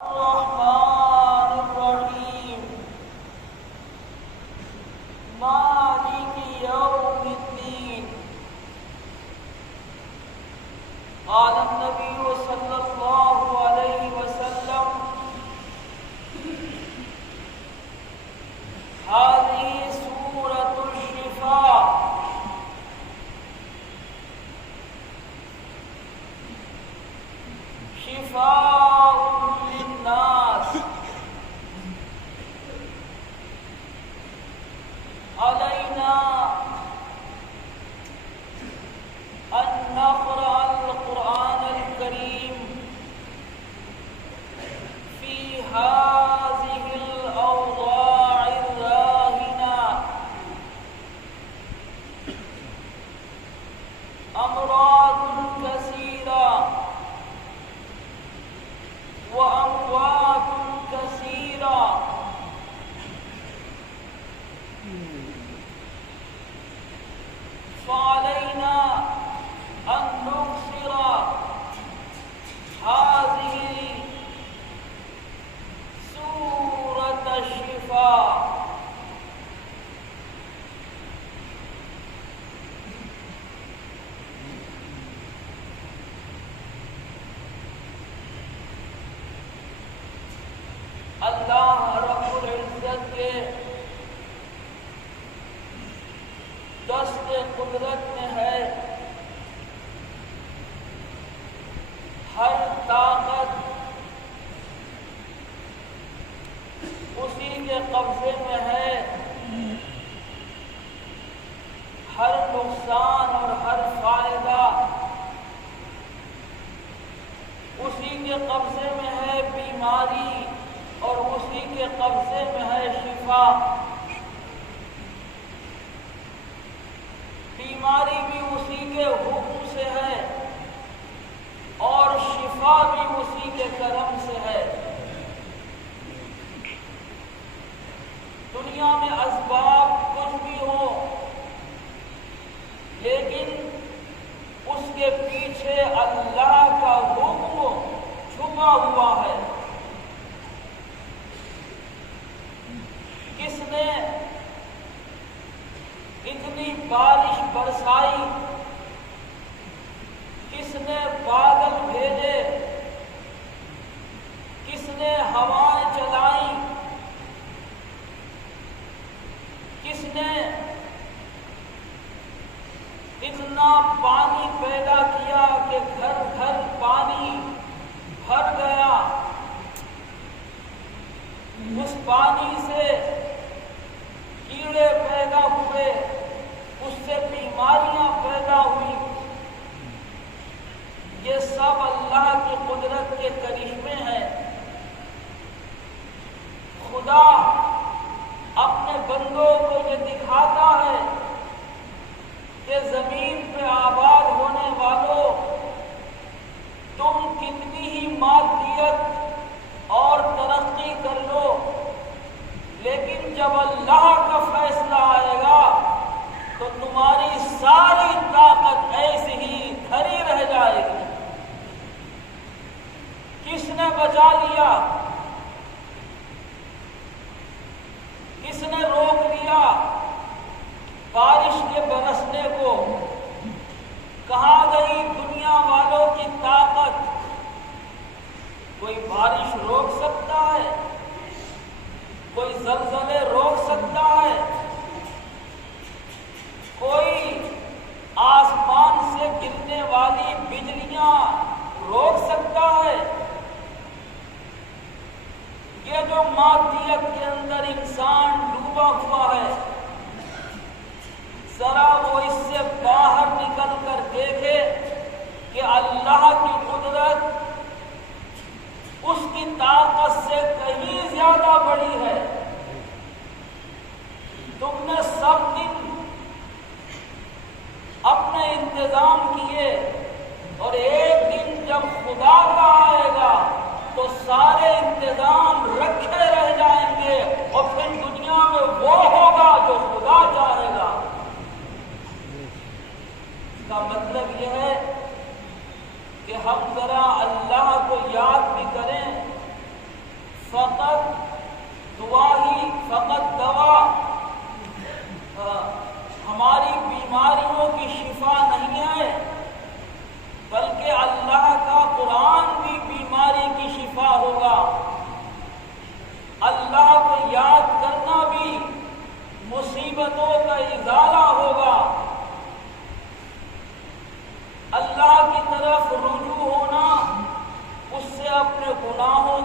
الرحمن الرحيم مالك يوم الدين. قال النبي صلى الله عليه وسلم: هذه سورة الشفاء. شفاء للناس. علينا أن نقرأ القرآن الكريم في هذه الأوضاع الراهنة. أمراض كثيرة وأموات كثيرة. فعلينا أن نكثر هذه سورة الشفاء. اللہ رب العزت کے دست قدرت میں ہے ہر طاقت اسی کے قبضے میں ہے، ہر نقصان اور ہر فائدہ اسی کے قبضے میں ہے، بیماری اور اسی کے قبضے میں ہے شفا. بیماری بھی اسی کے حکم سے ہے اور شفا بھی اسی کے کرم سے ہے. دنیا میں اسباب کچھ بھی ہو لیکن اس کے پیچھے اللہ کا حکم چھپا ہوا ہے. کس نے اتنی بارش برسائی، کس نے بادل بھیجے، کس نے ہوائیں چلائیں، کس نے اتنا پانی پیدا کیا کہ گھر گھر پانی بھر گیا. اس پانی سے کیڑے پیدا ہوئے، اس سے بیماریاں پیدا ہوئی. یہ سب اللہ کی قدرت کے کرشمے ہیں. خدا اپنے بندوں کو یہ دکھاتا ہے کہ زمین پہ آباد ہونے والوں، تم کتنی ہی مادیت اور ترقی کر لو، لیکن جب اللہ کا فیصلہ آئے گا تو تمہاری ساری طاقت ایسی ہی دھری رہ جائے گی. کس نے بچا لیا؟ کس نے روک لیا بارش کے برسنے کو؟ کہاں گئی دنیا والوں کی طاقت؟ کوئی بارش روک سکتا ہے؟ کوئی زلزلے روک سکتا ہے؟ کوئی آسمان سے گرنے والی بجلیاں روک سکتا ہے؟ یہ جو مادیت کے اندر انسان ڈوبا ہوا ہے، ذرا وہ اس سے باہر نکل کر دیکھے کہ اللہ کی قدرت اس کی طاقت سے کہیں زیادہ بڑی ہے. تم نے سب دن اپنے انتظام کیے اور ایک دن جب خدا کا آئے گا تو سارے انتظام رکھے رہ جائیں گے اور پھر دنیا میں وہ ہوگا جو خدا چاہے گا. اس کا مطلب یہ ہے کہ ہم ذرا اللہ کو یاد بھی کریں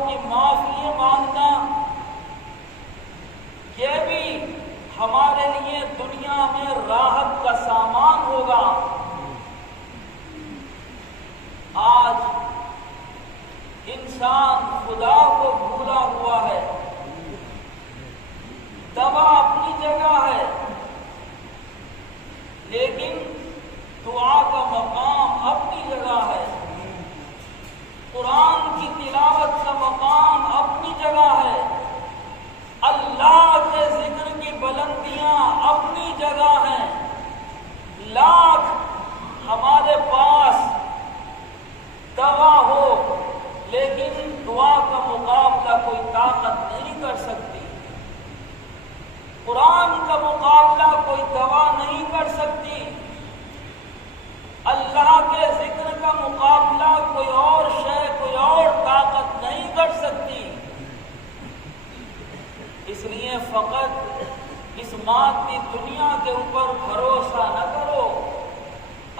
کی معافی مانگنا، یہ بھی ہمارے لیے دنیا میں راحت کا سامان ہوگا۔ آج انسان خدا کو بھولا ہوا ہے۔ دوا اپنی جگہ ہے، لیکن دعا کا مقام اپنی جگہ ہے، قرآن کی تلاوت کا مقام اپنی جگہ ہے، اللہ کے ذکر کی بلندیاں اپنی جگہ ہیں۔ لاکھ ہمارے پاس دوا ہو، لیکن دعا کا مقابلہ کوئی طاقت نہیں کر سکتی، قرآن کا مقابلہ کوئی دوا نہیں کر سکتی، اللہ کے ذکر کا مقابلہ کوئی اور شے، کوئی اور طاقت نہیں کر سکتی۔ اس لیے فقط اس مادی دنیا کے اوپر بھروسہ نہ کرو،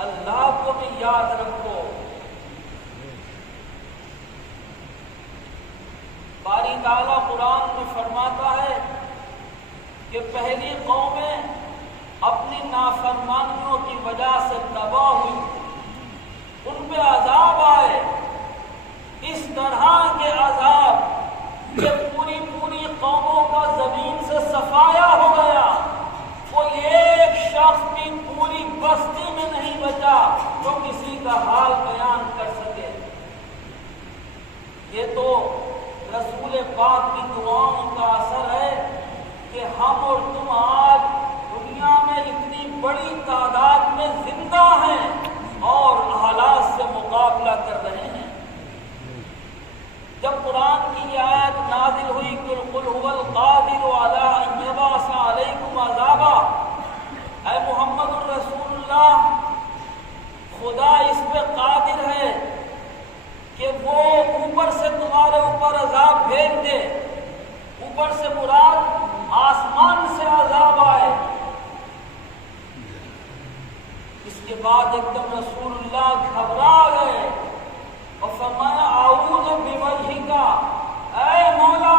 اللہ کو بھی یاد رکھو۔ باری تعالیٰ قرآن میں فرماتا ہے کہ پہلی قومیں اپنی نافرمانیوں کی وجہ سے تباہ ہوئی، ان پہ عذاب آئے، اس طرح کے عذاب کہ پوری قوموں کا زمین سے صفایا ہو گیا، کوئی ایک شخص بھی پوری بستی میں نہیں بچا جو کسی کا حال بیان کر سکے۔ یہ تو رسول پاک کی دعاؤں کا اثر ہے کہ ہم اور تم آج دنیا میں اتنی بڑی تعداد میں زندہ ہیں اور حالات سے مقابلہ کر رہے ہیں۔ جب قرآن کی یہ آیت نازل ہوئی کہ قل هو القادر علی ان یبعث علیکم عذابا، اے محمد الرسول اللہ، خدا اس پہ قادر ہے کہ وہ اوپر سے تمہارے اوپر عذاب بھیج دے۔ اوپر سے مراد آسمان سے عذاب آئے۔ اس کے بعد ایک دم رسول اللہ گھبرا گئے اور فرمایا اعوذ بوجہک، اے مولا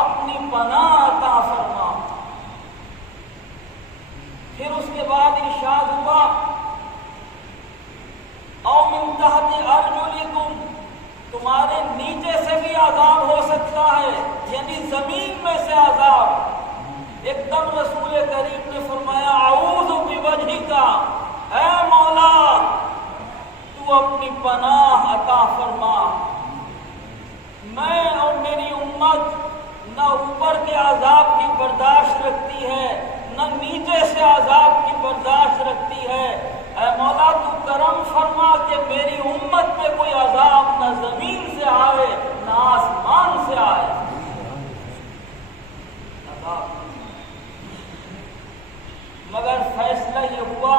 اپنی پناہ عطا فرما۔ پھر اس کے بعد ارشاد ہوا او من تحت ارجلکم، تمہارے نیچے سے بھی عذاب ہو سکتا ہے، یعنی زمین میں سے عذاب۔ ایک دم رسول کریم نے فرمایا اعوذ بوجہک، اے مولا تو اپنی پناہ عطا فرما۔ میں اور میری امت نہ اوپر کے عذاب کی برداشت رکھتی ہے، نہ نیچے سے عذاب کی برداشت رکھتی ہے۔ اے مولا تو کرم فرما کہ میری امت پہ کوئی عذاب نہ زمین سے آئے نہ آسمان سے آئے۔ مگر فیصلہ یہ ہوا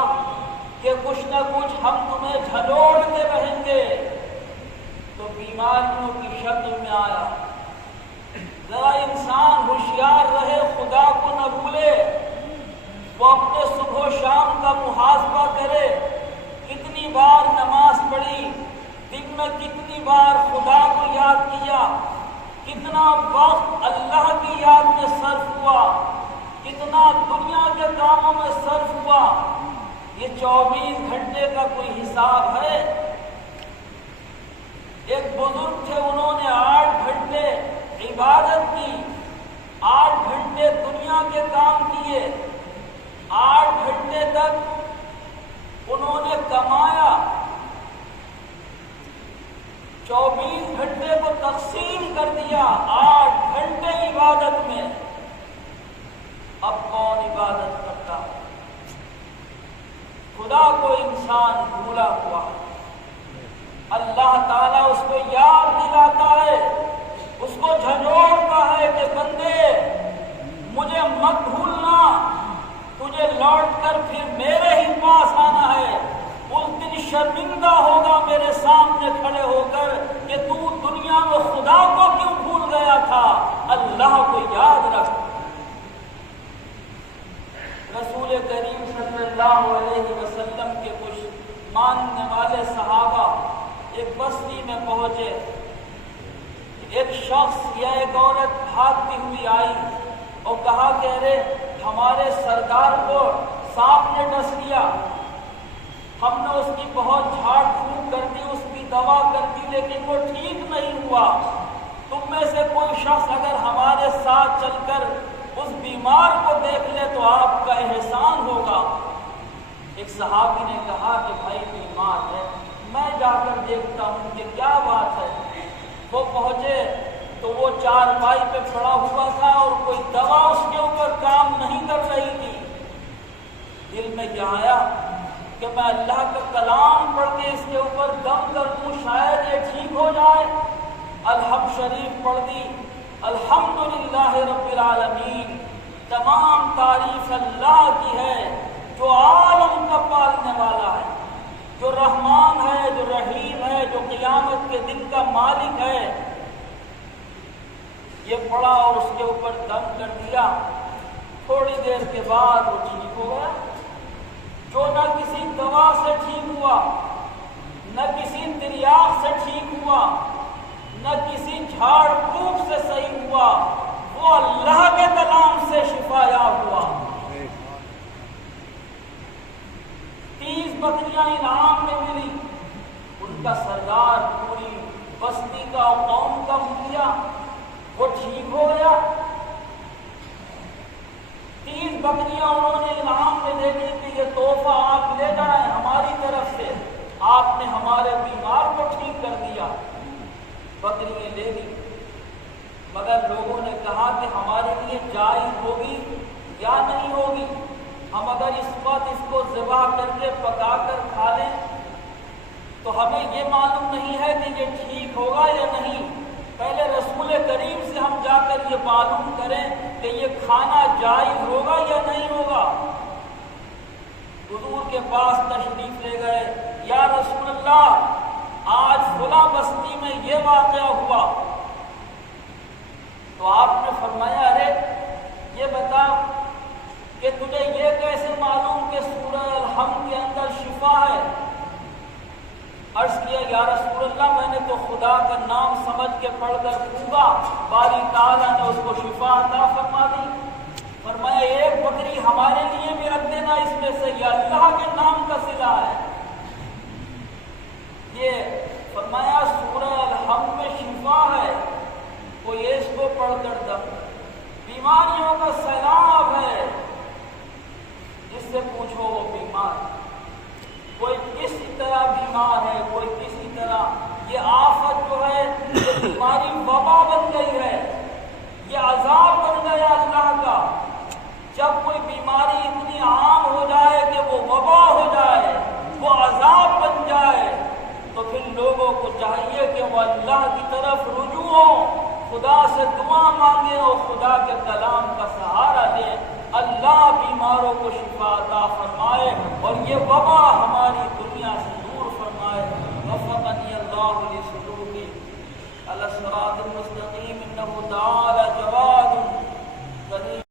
کہ کچھ نہ کچھ ہم تمہیں جھلوڑتے رہیں گے، تو بیماریوں کی شکل میں آیا۔ ذرا انسان ہوشیار رہے، خدا کو نہ بھولے، وہ اپنے صبح و شام کا محاسبہ کرے، کتنی بار نماز پڑھی، دن میں کتنی بار خدا کو یاد کیا، کتنا وقت اللہ کی یاد میں صرف ہوا، کتنا دنیا کے کاموں میں صرف ہوا۔ یہ 24 گھنٹے کا کوئی حساب ہے؟ ایک بزرگ تھے، انہوں نے 8 گھنٹے عبادت کی، 8 گھنٹے دنیا کے کام کیے، 8 گھنٹے تک انہوں نے کمایا، 24 گھنٹے کو تقسیم کر دیا 8 گھنٹے عبادت میں۔ اب کون عبادت کرتا؟ خدا کو انسان بھولا ہوا، اللہ تعالیٰ اس کو یاد دلاتا ہے، اس کو جھنجھوڑتا ہے کہ بندے مجھے مت بھولنا، تجھے لوٹ کر پھر میرے ہی پاس آنا ہے۔ اس دن شرمندہ ہوگا میرے سامنے کھڑے ہو کر کہ تو دنیا میں خدا کو کیوں بھول گیا تھا۔ اللہ کو یاد رکھ۔ رسول کریم صلی اللہ علیہ وسلم کے کچھ ماننے والے صحابہ ایک بستی میں پہنچے، ایک شخص یا ایک عورت بھاگتی ہوئی آئی اور کہا کہ ارے ہمارے سردار کو سانپ نے ڈس لیا، ہم نے اس کی بہت جھاڑ پھونک کر دی، اس کی دوا کر دی، لیکن وہ ٹھیک نہیں ہوا۔ تم میں سے کوئی شخص اگر ہمارے ساتھ چل کر اس بیمار کو دیکھ لے تو آپ کا احسان ہوگا۔ ایک صحابی نے کہا کہ بھائی بیمار ہے، میں جا کر دیکھتا ہوں کہ کیا بات ہے۔ وہ پہنچے تو وہ چارپائی پہ پڑا ہوا تھا اور کوئی دوا اس کے اوپر کام نہیں کر رہی تھی۔ دل میں یہ آیا کہ میں اللہ کا کلام پڑھ کے اس کے اوپر دم کر دوں، شاید یہ ٹھیک ہو جائے۔ الحمد شریف پڑھ دی، الحمدللہ رب العالمین، تمام تعریف اللہ کی ہے جو عالم کا پالنے والا ہے، جو رحمان ہے، جو رحیم ہے، جو قیامت کے دن کا مالک ہے۔ یہ پڑھا اور اس کے اوپر دم کر دیا۔ تھوڑی دیر کے بعد وہ ٹھیک ہو گیا، جو نہ کسی دوا سے ٹھیک ہوا، نہ کسی تریاق سے ٹھیک ہوا، نہ کسی جھاڑ پھونک سے صحیح ہوا، وہ اللہ کے کلام سے شفا یاب ہوا۔ 30 بکریاں انعام میں ملی، ان کا سردار پوری بستی کا قوم کا مکھیا وہ ٹھیک ہو گیا۔ 30 بکریاں انہوں نے انعام میں دے دی کہ یہ تحفہ آپ لے جائیں ہماری طرف سے، آپ نے ہمارے بیمار کو ٹھیک کر دیا۔ بکریاں لے لی، مگر لوگوں نے کہا کہ ہمارے لیے جائز ہوگی یا نہیں ہوگی؟ ہم اگر اس وقت اس کو ذبح کر کے پکا کر کھا لیں تو ہمیں یہ معلوم نہیں ہے کہ یہ ٹھیک ہوگا یا نہیں۔ پہلے رسول کریم سے ہم جا کر یہ معلوم کریں کہ یہ کھانا جائز ہوگا یا نہیں ہوگا۔ حضور کے پاس تشریف لے گئے، یا رسول اللہ آج فلاں بستی میں یہ واقعہ ہوا۔ تو آپ نے فرمایا ارے یہ بتا کہ تجھے یہ کیسے معلوم کہ سورہ الحمد کے اندر شفا ہے؟ عرض کیا یا رسول اللہ میں نے تو خدا کا نام سمجھ کے پڑھ کر پھونکا، باری تعالیٰ نے اس کو شفا عطا فرما دی۔ فرمایا ایک بکری ہمارے لیے بھی رکھ دینا، اس میں سے یہ اللہ کے نام کا صلہ ہے۔ یہ فرمایا سورہ الحمد میں شفا ہے، کوئی اس کو پڑھ کر دم، بیماریوں کا سیلاب ہے، جس سے پوچھو وہ بیمار، کوئی کسی طرح بیمار ہے، کوئی کسی طرح۔ یہ آفت جو ہے یہ بیماری وبا بن گئی ہے، یہ عذاب بن گیا اللہ کا۔ جب کوئی بیماری اتنی عام ہو جائے کہ وہ وبا ہو جائے، وہ عذاب بن جائے، تو پھر لوگوں کو چاہیے کہ وہ اللہ کی طرف رجوع ہوں، خدا سے دعا مانگے اور خدا کے کلام کا سہارا لیں۔ اللہ بیماروں کو شفا عطا فرمائے اور یہ وبا ہماری دنیا سے دور فرمائے۔ وفقنی اللہ لسلوکی علی الصراط المستقیم۔